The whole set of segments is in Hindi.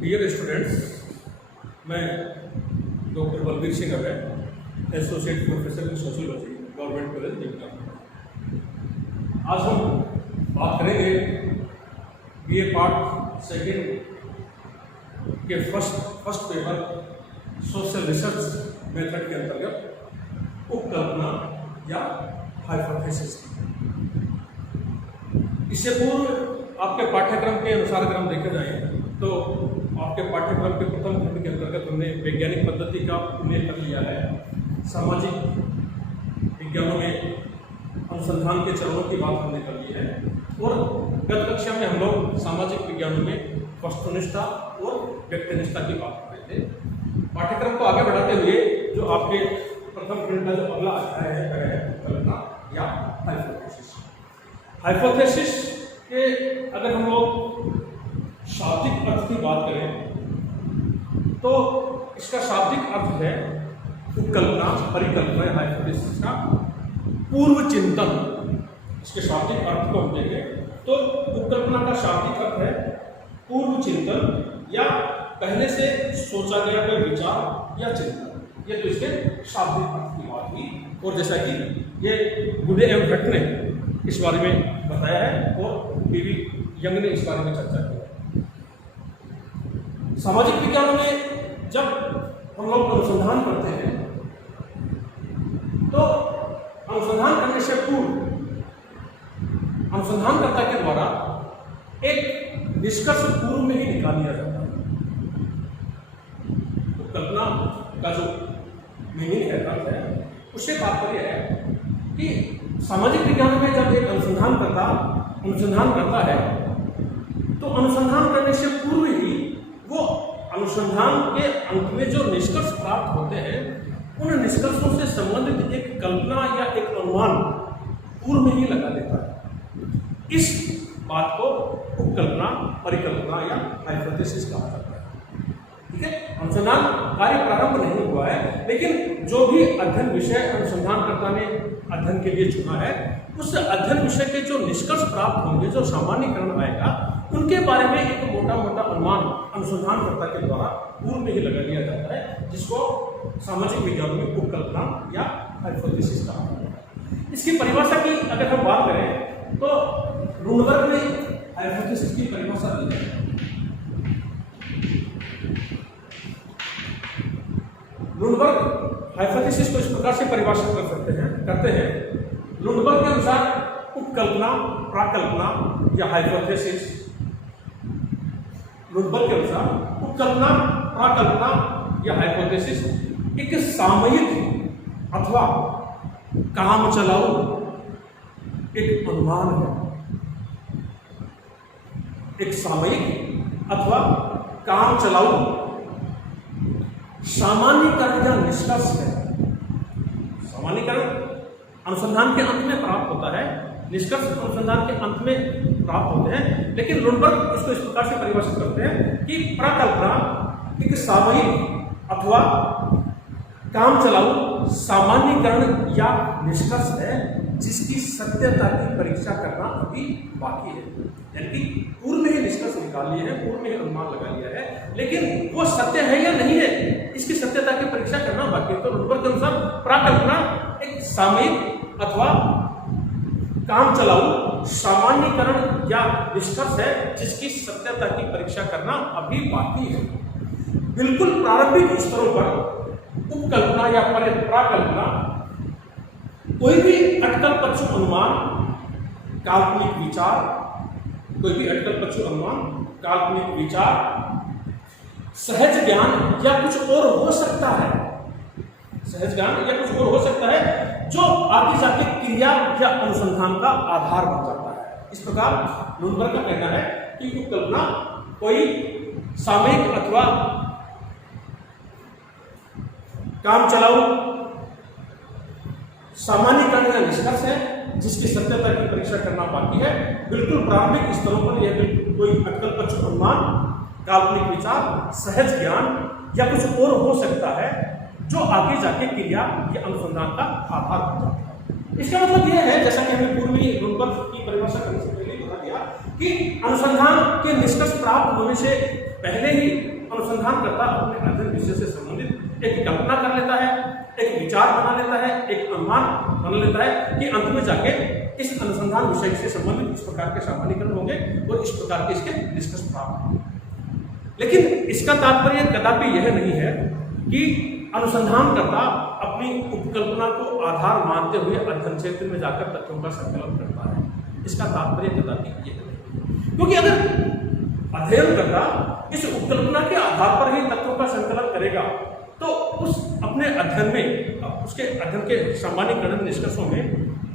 डियर स्टूडेंट्स, मैं doctor Balbir Singh Abhay, associate professor in sociology, government college Delhi. आज हम बात करेंगे बीए पार्ट सेकेंड के first paper social research method के अंतर्गत उपकल्पना या हाइपोथेसिस। इससे पूर्व आपके पाठ्यक्रम के अनुसार अगर हम देखे जाएं तो आपके पाठ्यक्रम के प्रथम खंड के अंतर्गत हमने वैज्ञानिक पद्धति का उल्लेख कर लिया है। सामाजिक विज्ञानों में अनुसंधान के चरणों की बात हमने कर ली है और गत कक्षा में हम लोग सामाजिक विज्ञानों में वस्तुनिष्ठता और व्यक्तिनिष्ठता की बात कर रहे थे। पाठ्यक्रम को आगे बढ़ाते हुए जो आपके प्रथम खंड का जो अगला अध्याय है वह है कल्पना या हाइपोथेसिस। हाइपोथेसिस के अगर हम लोग शाब्दिक अर्थ की बात करें तो इसका शाब्दिक अर्थ है उपकल्पना, परिकल्पना या हाइपोथेसिस का पूर्व चिंतन। इसके शाब्दिक अर्थ को हम देखें तो उपकल्पना का शाब्दिक अर्थ है पूर्व चिंतन या पहले से सोचा गया कोई विचार या चिंतन। ये तो इसके शाब्दिक अर्थ की बात हुई और जैसा कि ये गुडे एवं भट्ट ने इस बारे में बताया है और पीवी यंग ने इस बारे में चर्चा की है। सामाजिक विज्ञानों में जब हम लोग अनुसंधान करते हैं तो अनुसंधान करने से पूर्व अनुसंधानकर्ता के द्वारा एक निष्कर्ष पूर्व में ही निकाल लिया जाता है। तो कल्पना का जो मीनिंग है, अर्थ है, उससे तात्पर्य है कि सामाजिक विज्ञानों में जब एक अनुसंधान करता है तो अनुसंधान करने से पूर्व ही वो अनुसंधान के अंत में जो निष्कर्ष प्राप्त होते हैं उन निष्कर्षों से संबंधित एक कल्पना या एक अनुमान पूर्व में ही लगा देता है। इस बात को उपकल्पना, परिकल्पना या हाइपोथेसिस कहा जाता है। ठीक है, अनुसंधान कार्य प्रारंभ नहीं हुआ है लेकिन जो भी अध्ययन विषय अनुसंधानकर्ता ने अध्ययन के लिए चुना है उस अध्ययन विषय के जो निष्कर्ष प्राप्त होंगे, जो सामान्यीकरण आएगा, उनके बारे में एक मोटा मोटा अनुमान अनुसंधानकर्ता के द्वारा पूर्व में ही लगा लिया जाता है, जिसको सामाजिक विज्ञानों में उपकल्पना या हाइपोथेसिस कहा जाता है। इसकी परिभाषा की अगर हम बात करें तो रुनबर्ग ने हाइपोथेसिस की परिभाषा दी है। रुनबर्ग हाइपोथेसिस को इस प्रकार से परिभाषित करते हैं। रुनबर्ग के अनुसार उपकल्पना, प्राकल्पना या हाइपोथेसिस, रुनबर्ग के अनुसार उपकल्पना, प्राकल्पना या हाइपोथेसिस एक सामयिक अथवा काम चलाऊ एक अनुमान है। एक सामयिक अथवा काम चलाऊ सामान्यीकरण या निष्कर्ष है। सामान्यीकरण अनुसंधान के अंत में प्राप्त होता है, निष्कर्ष अनुसंधान के अंत में प्राप्त होते हैं, लेकिन रुनबर्ग इसको इस प्रकार से परिभाषित करते हैं कि प्राकल्पना एक सामयिक अथवा काम चलाऊ सामान्यीकरण या निष्कर्ष है जिसकी सत्यता की परीक्षा करना अभी बाकी है। यानी कि पूर्व में ही निष्कर्ष निकाल लिए हैं, पूर्व में ही अनुमान लगा लिया है, लेकिन वो सत्य है या नहीं है इसकी सत्यता की परीक्षा करना बाकी है। तो रुनबर्ग के अनुसार प्राकल्पना एक सामयिक अथवा काम चलाऊ सामान्यीकरण या निष्कर्ष है जिसकी सत्यता की परीक्षा करना अभी बाकी है। बिल्कुल प्रारंभिक स्तरों पर उपकल्पना या प्राकल्पना कोई भी अटकल पक्षु अनुमान, काल्पनिक विचार, कोई भी अटकल पक्षु अनुमान, काल्पनिक विचार, सहज ज्ञान या कुछ और हो सकता है, सहज ज्ञान या कुछ और हो सकता है जो आगे जाके क्रिया या अनुसंधान का आधार बन जाता है। इस प्रकार रुनबर्ग का कहना है कि उपकल्पना कोई सामयिक अथवा काम चलाऊ सामान्यीकरण या निष्कर्ष है जिसकी सत्यता की परीक्षा करना बाकी है। बिल्कुल प्रारंभिक स्तरों पर यह कोई अटकल पक्षु अनुमान, काल्पनिक विचार, सहज ज्ञान या कुछ और हो सकता है जो आगे जाके क्रिया या अनुसंधान का आधार बन जाता है। इसका मतलब यह है, जैसा कि हमने पूर्व में रुनबर्ग की परिभाषा करने से पहले बता दिया कि अनुसंधान के निष्कर्ष प्राप्त होने से पहले ही अनुसंधानकर्ता अपने अध्ययन विषय से संबंधित एक कल्पना कर लेता है, एक विचार बना लेता है, एक अनुमान बना लेता है कि अंत में जाके इस अनुसंधान विषय से संबंधित इस प्रकार के सामान्यीकरण होंगे और इस प्रकार के इसके निष्कर्ष प्राप्त होंगे। लेकिन इसका तात्पर्य कदापि यह नहीं है कि अनुसंधानकर्ता अपनी उपकल्पना को आधार मानते हुए अध्ययन क्षेत्र में जाकर तथ्यों का संकलन करता है। इसका तात्पर्य कदापि यह नहीं, क्योंकि अगर अध्ययनकर्ता इस उपकल्पना के आधार पर ही तथ्यों का संकलन करेगा तो उस अपने अध्ययन में, उसके अध्ययन के सामान्यीकरण निष्कर्षों में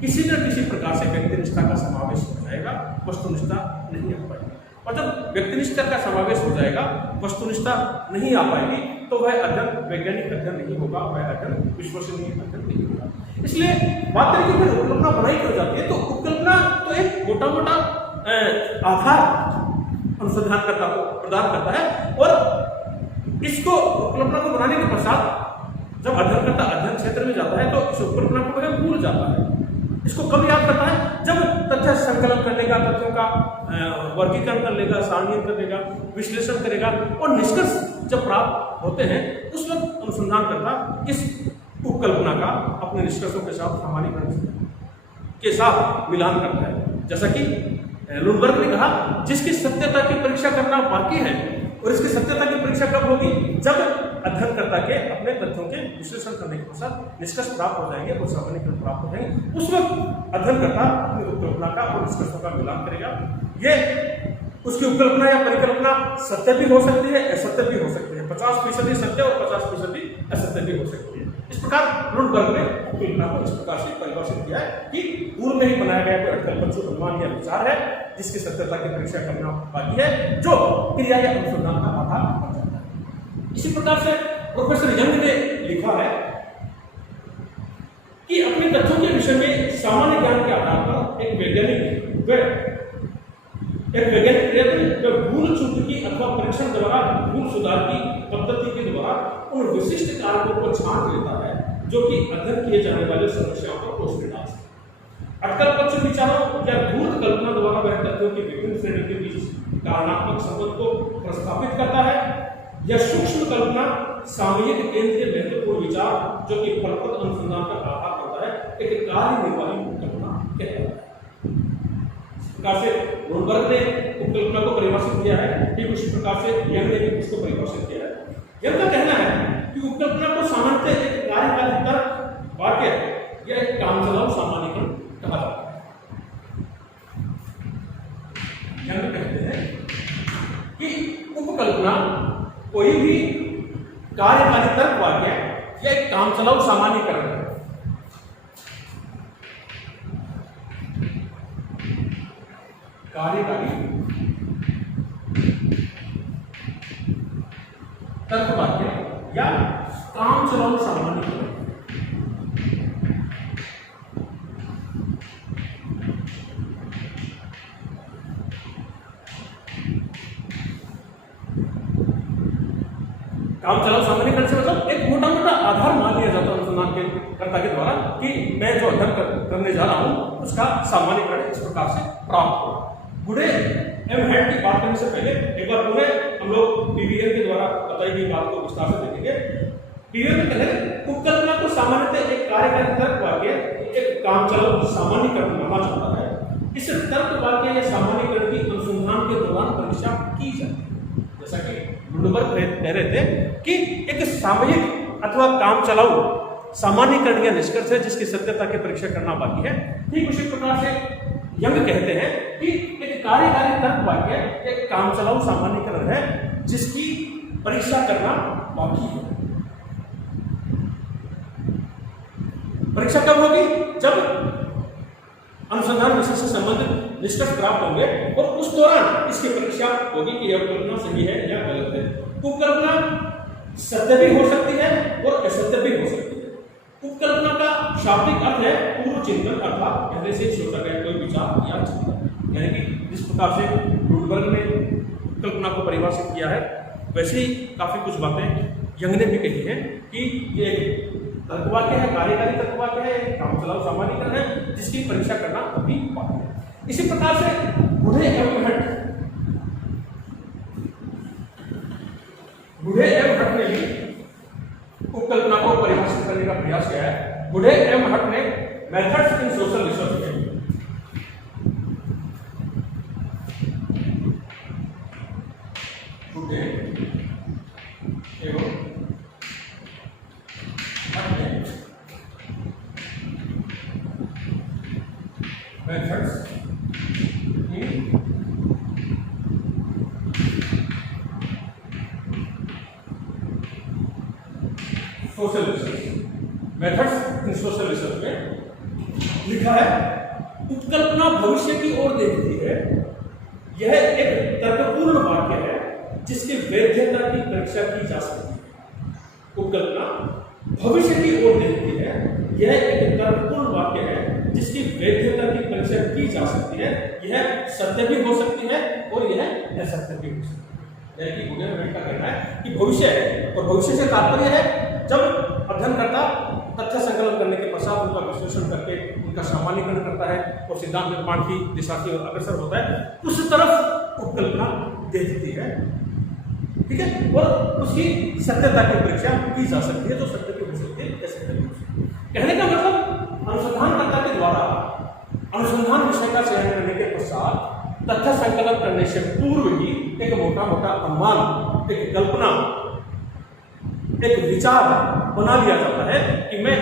किसी न किसी प्रकार से व्यक्तिनिष्ठा का समावेश हो जाएगा, वस्तुनिष्ठा नहीं आ पाएगी। और जब व्यक्तिनिष्ठा का समावेश हो जाएगा, वस्तुनिष्ठा नहीं आ पाएगी, तो वह अध्ययन वैज्ञानिक अध्ययन नहीं होगा, वह अध्ययन विश्वसनीय अध्ययन नहीं होगा। इसलिए बात करें कि फिर उपकल्पना बनाई क्यों जाती है, तो उपकल्पना तो एक मोटा मोटा आधार अनुसंधानकर्ता को प्रदान करता है और इसको उपकल्पना को बनाने के पश्चात जब अध्ययनकर्ता अध्ययन क्षेत्र में जाता है तो इस उपकल्पना को वह भूल जाता है। इसको कब याद करता है, जब तथ्य संकलन कर लेगा, तथ्यों का वर्गीकरण कर लेगा, सारणीकरण कर लेगा, विश्लेषण करेगा और निष्कर्ष जब प्राप्त होते हैं उस वक्त अनुसंधानकर्ता इस उपकल्पना का अपने निष्कर्षों के साथ सामान्यीकरण के साथ मिलान करता है। जैसा कि लुनबर्ग ने कहा, जिसकी सत्यता की परीक्षा करना बाकी है और इसकी सत्यता की परीक्षा कब होगी, जब अध्ययनकर्ता के अपने तथ्यों के विश्लेषण करने के पश्चात निष्कर्ष प्राप्त हो जाएंगे और सामान्यीकरण प्राप्त हो जाएंगे। उस वक्त अध्ययनकर्ता अपनी उपकल्पना का और निष्कर्षों का मिलान करेगा। ये उसकी उपकल्पना या परिकल्पना सत्य भी हो सकती है, असत्य भी हो सकती है, 50% सत्य और 50% असत्य भी हो सकती है। इस प्रकार लुनबर्ग ने उपकल्पना को इस प्रकार से परिभाषित किया है कि पूर्व में ही बनाया गया कोई अटकलपंचु अनुमान या विचार है जिसकी सत्यता की परीक्षा करना बाकी है, जो क्रिया या अनुसंधान का आधार बन जाता है। इसी प्रकार से प्रोफेसर यंग ने लिखा है कि अपने तथ्यों के विषय में सामान्य ज्ञान के आधार पर एक वैज्ञानिक प्रयत्न भूल चूक की अथवा परीक्षण द्वारा भूल सुधार की पद्धति के द्वारा उन विशिष्ट कारकों को छांट लेता है जो कि अध्ययन किए जाने वाले समस्याओं पर रोशनी डालते हैं। अटकलपंचु विचारों या धूर्त कल्पना द्वारा वह तथ्यों की विभिन्न श्रेणी के बीच कारणात्मक संबंध को प्रस्थापित करता है। यह सूक्ष्म कल्पना सामयिक केंद्रीय महत्वपूर्ण विचार जो कि फलप्रद अनुसंधान का आधार होता है एक कार्य निर्वाही कल्पना कहलाता है। प्रकार से लुनबर्ग ने उपकल्पना को परिभाषित किया है, ठीक उसी प्रकार से यंग ने भी इसको परिभाषित किया है। यंग का कहना है कि उपकल्पना को सामान्यतः एक कार्यकारी तर्क वाक्य या एक कामचलाऊ सामान्यीकरण कहा जाता है। यंग कहते हैं कि उपकल्पना कोई भी कार्यकारी तर्क वाक्य या एक कामचलाऊ सामान्यीकरण है। कार्यकारी तर्क वाक्य या कामचलाऊ सामान्यीकरण। कामचलाऊ सामान्यीकरण से मतलब एक मोटा मोटा आधार मान लिया जाता है अनुसंधान के कर्ता के द्वारा कि मैं जो अध्ययन करने जा रहा हूं उसका सामान्यीकरण इस प्रकार से प्राप्त हो। गुडे एम हेड की बात करने से पहले एक बार पुनः हम लोग पीवीएन के द्वारा बताई गई बात को विस्तार से देखेंगे। पीवीएन में कहते उपकल्पना को सामान्यतः एक कार्यकारी तर्क वाक्य एक कामचलाऊ सामान्यीकरण माना जाता है। इस तर्क वाक्य या सामान्यीकरण की अनुसंधान के दौरान परीक्षा की जाती है। जैसा कि लुनबर्ग कह रहे थे कि एक सामयिक अथवा कामचलाऊ सामान्यीकरण या निष्कर्ष है जिसकी सत्यता की परीक्षा करना बाकी है। ठीक उसी प्रकार से यंग कहते हैं कि एक कार्यकारी तर्क वाक्य एक कामचलाऊ सामान्यीकरण है जिसकी परीक्षा करना बाकी है। परीक्षा कब होगी, जब अनुसंधान विषय से संबंधित निष्कर्ष प्राप्त होंगे और उस दौरान इसकी परीक्षा होगी कि यह उपकल्पना सही है या गलत है। उपकल्पना सत्य भी हो सकती है और असत्य भी हो सकती है। उपकल्पना का शाब्दिक अर्थ है पूर्व चिंतन अर्थात पहले से सोचा गया कोई विचार या चिंतन। यानी कि जिस प्रकार से लुनबर्ग ने उपकल्पना को परिभाषित किया है वैसे ही काफी कुछ बातें यंग ने भी कही है कि ये तर्कवाक्य है, कार्यकारी तर्कवाक्य है, कामचलाऊ सामान्यीकरण है जिसकी परीक्षा करना अभी बाकी है। इसी प्रकार से बूढ़े एवं हट ने भी उपकल्पना को परिभाषित करने का प्रयास किया है। बूढ़े एवं हट ने मेथड्स इन सोशल रिसर्च में बूढ़े एवं हट ने methods in social research, methods in social research में लिखा है, उपकल्पना भविष्य की ओर देखती है। यह एक तर्कपूर्ण वाक्य है जिसकी वैधता की परीक्षा की जा सकती है। उपकल्पना भविष्य की ओर देखती है। यह एक तर्कपूर्ण वाक्य है जिसकी वैधता की परीक्षा की जा सकती है। यह सत्य भी हो सकती है और यह असत्य भी हो सकती है। यानी कि गुणें का कहना है कि भविष्य है, और भविष्य से तात्पर्य है जब अध्ययनकर्ता तथ्य संकलन करने के पश्चात उनका विश्लेषण करके उनका सामान्यीकरण करता है और सिद्धांत निर्माण की दिशा की ओर अग्रसर होता है, उस तरफ उपकल्पना देखती है। ठीक है, और उसकी सत्यता की परीक्षा की जा सकती है, जो सत्य की हो सकती है, असत्य की हो सकती है। कहने का मतलब अनुसंधानकर्ता के द्वारा अनुसंधान विषय का चयन करने के पश्चात तथ्य संकलन करने से पूर्व ही एक मोटा मोटा अनुमान, एक कल्पना, एक विचार बना लिया जाता है कि मैं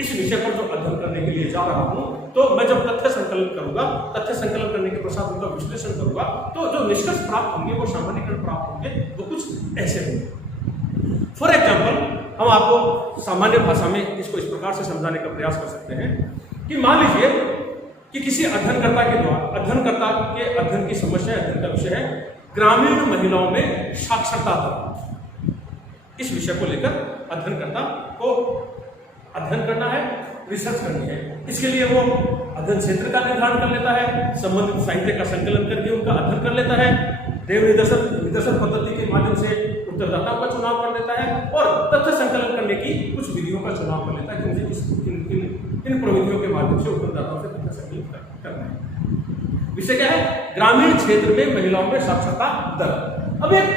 इस विषय पर जो अध्ययन करने के लिए जा रहा हूं, तो मैं जब तथ्य संकलन करूंगा, तथ्य संकलन करने के पश्चात उनका विश्लेषण करूंगा, तो जो निष्कर्ष प्राप्त होंगे वो सामान्यीकरण प्राप्त होंगे, वो कुछ ऐसे होंगे। फॉर एग्जाम्पल, हम आपको सामान्य भाषा में इसको इस प्रकार से समझाने का प्रयास कर सकते हैं कि मान लीजिए कि किसी अध्ययनकर्ता के द्वारा अध्ययनकर्ता के अध्ययन की समस्या, अध्ययन का विषय है ग्रामीण महिलाओं में साक्षरता दर। इस विषय को लेकर अध्ययनकर्ता को अध्ययन करना है, रिसर्च करनी है। इसके लिए वो अध्ययन क्षेत्र का निर्धारण कर लेता है, संबंधित साहित्य का संकलन करके उनका अध्ययन कर लेता है, देव निदर्शन पद्धति के माध्यम से उत्तरदाताओं का चुनाव कर लेता है और तथ्य संकलन करने की कुछ विधियों का चुनाव कर लेता है कि मुझे इन प्रविधियों के माध्यम से उत्तरदाताओं से तथ्य संकलित करना है। विषय क्या है? ग्रामीण क्षेत्र में महिलाओं में साक्षरता दर। अब एक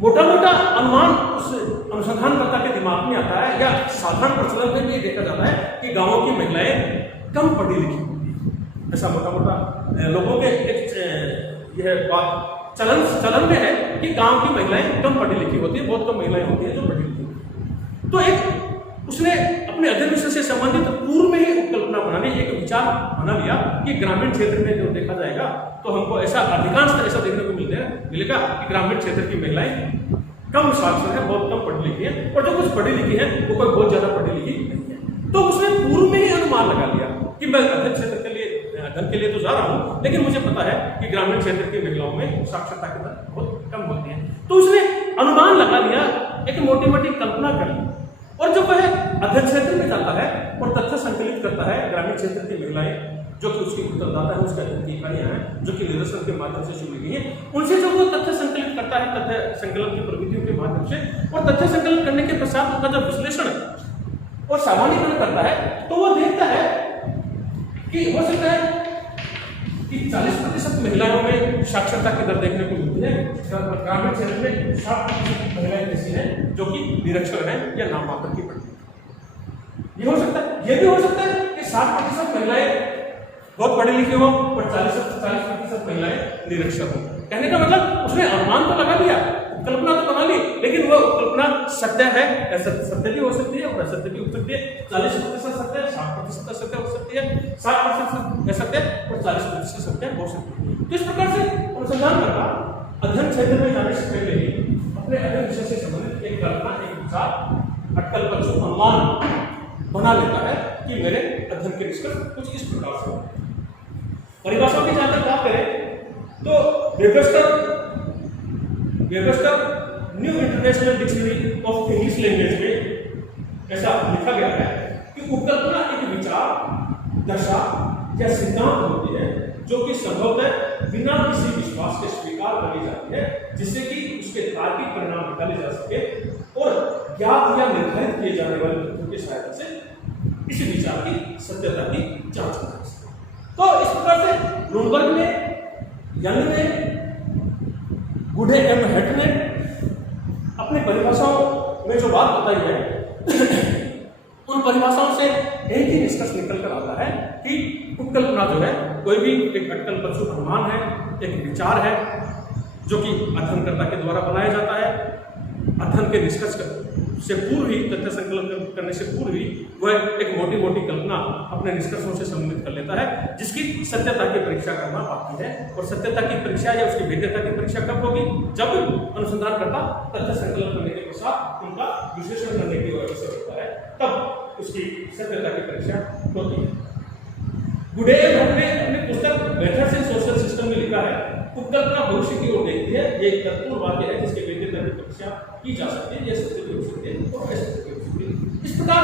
मोटा मोटा अनुमान उस अनुसंधानकर्ता के दिमाग में आता है, या साधारण प्रचलन में भी देखा जाता है कि गांवों की महिलाएं कम पढ़ी लिखी होती है। ऐसा मोटा मोटा लोगों के यह बात चलन में है कि गांव की महिलाएं कम पढ़ी लिखी होती है, बहुत कम महिलाएं होती हैं जो पढ़ी लिखी होती है। तो एक उसने अपने अध्ययन विषय से संबंधित पूर्व में ही उपकल्पना बनाने, एक विचार बना लिया कि ग्रामीण क्षेत्र में जो देखा जाएगा तो हमको ऐसा अधिकांश ऐसा देखने को मिलेगा कि ग्रामीण क्षेत्र की महिलाएं कम साक्षर है, बहुत कम पढ़ी लिखी है, और जो कुछ पढ़ी लिखी है वो कोई बहुत ज्यादा पढ़ी लिखी नहीं है। तो उसने पूर्व में ही अनुमान लगा लिया कि मैं अध्ययन क्षेत्र के लिए अध्ययन के लिए तो जा रहा हूं, लेकिन मुझे पता है कि ग्रामीण क्षेत्र की महिलाओं में साक्षरता की दर बहुत कम होती है। तो उसने अनुमान लगा लिया, एक मोटी मोटी कल्पना कर ली, और जब वह अध्ययन क्षेत्र में जाता है और तथ्य संकलित करता है, ग्रामीण क्षेत्र की महिलाएं जो कि उसकी उत्तरदाता है, उसके अध्ययन की इकाइयां हैं जो कि निदर्शन के माध्यम से चुनी गई हैं, उनसे जब वो तथ्य संकलित करता है तथ्य संकलन की प्रविधियों के माध्यम से, और तथ्य संकलन करने के पश्चात उनका जब विश्लेषण और सामान्यीकरण करता है, तो वो देखता है कि हो सकता है कि 40% महिलाओं में साक्षरता की दर देखने को मिलती है, ग्रामीण क्षेत्र में 60% महिलाएं ऐसी हैं जो कि निरक्षर हैं या नाममात्र की पढ़ी। ये हो सकता है, ये भी हो सकता है कि 60% महिलाएं बहुत पढ़ी लिखी हो और 40% महिलाएं निरक्षर हो। कहने का मतलब उसने अनुमान तो लगा लिया, कल्पना तो बना ली, लेकिन वह कल्पना सत्य है, सत्य भी हो सकती है और असत्य भी हो सकती है। 40% सत्य है, 60% असत्य हो सकती है, 60% असत्य और 40% सत्य हो सकती है। तो इस प्रकार से अनुसंधानकर्ता अध्ययन क्षेत्र में जाने से पहले ही अपने अध्ययन विषय से संबंधित एक कल्पना, एक विचार, अटकल पर जो अनुमान बना लेता है कि मेरे अध्ययन के निष्कर्ष कुछ इस प्रकार से होंगे। परिभाषा की जहां तक बात करें तो Webster new international dictionary of English language में ऐसा लिखा गया है कि उपकल्पना एक विचार, दशा या सिद्धांत होती है जो कि संभवतः बिना किसी विश्वास के स्वीकार करी जाती है, जिससे कि उसके तार्किक परिणाम निकाले जा सके और ज्ञात या निर्धारित किए जाने वाले तथ्यों की सहायता से इस विचार की सत्यता की जांच की जा सके। तो इस प्रकार से लुनबर्ग ने यंग ने, गुडे एम हेट ने अपनी परिभाषाओं में जो बात बताई है उन परिभाषाओं से एक ही निष्कर्ष निकल कर आता है कि उपकल्पना जो है कोई भी एक अटकलपरचू अनुमान है, एक विचार है जो कि अध्ययनकर्ता के द्वारा बनाया जाता है। अध्ययन के निष्कर्ष से पूर्व ही, तथ्य संकलन करने से पूर्व ही वह एक मोटी मोटी कल्पना अपने निष्कर्षों से सम्मिलित कर लेता है, जिसकी सत्यता की परीक्षा करना बाकी है। और सत्यता की परीक्षा या उसकी भेद्यता की परीक्षा कब होगी? जब अनुसंधानकर्ता तथ्य संकलन करने के पश्चात उनका विश्लेषण करने की व्यवस्था होता है, तब उसकी सत्यता की परीक्षा होती है। गुडेव ने अपनी पुस्तक मेथड्स इन सोशल सिस्टम में लिखा है, उपकल्पना भविष्य की ओर देखती है। ये एक तत्पूर्ण वाक्य है जिसके भेद्यता की परीक्षा की जा सकती है, यह सत्य भी हो सकती है और असत्य भी हो सकती है। इस प्रकार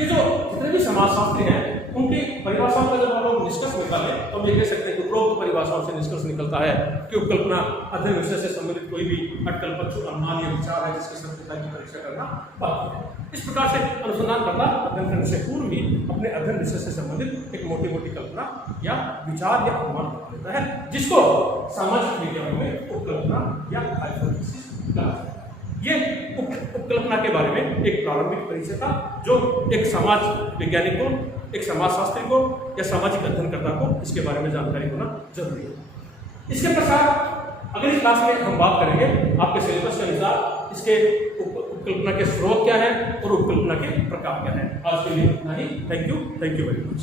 ये जो जितने भी समाजशास्त्री हैं उनकी परिभाषाओं का जब हम लोग निष्कर्ष निकालें तो हम ये कह सकते हैं कि उपरोक्त परिभाषाओं से निष्कर्ष निकलता है कि उपकल्पना अध्ययन विषय से संबंधित कोई भी अटकलपरचू अनुमान या विचार है जिसकी सत्यता की परीक्षा करना बाकी है। इस प्रकार से अनुसंधानकर्ता अध्ययन करने से पूर्व ही अपने अध्ययन विषय से संबंधित एक मोटी मोटी कल्पना या विचार या अनुमान बना लेता है, जिसको सामाजिक विज्ञान में उपकल्पना या हाइपोथेसिस कहा जाता है। ये उपकल्पना के बारे में एक प्रारंभिक परिचय था जो एक समाज वैज्ञानिक को, एक समाजशास्त्री को या सामाजिक अध्ययनकर्ता को इसके बारे में जानकारी होना जरूरी है। इसके पश्चात अगली क्लास में हम बात करेंगे आपके सिलेबस के अनुसार इसके उपकल्पना के स्रोत क्या है और उपकल्पना के प्रकार क्या है। आज के लिए इतना ही। Thank you very much.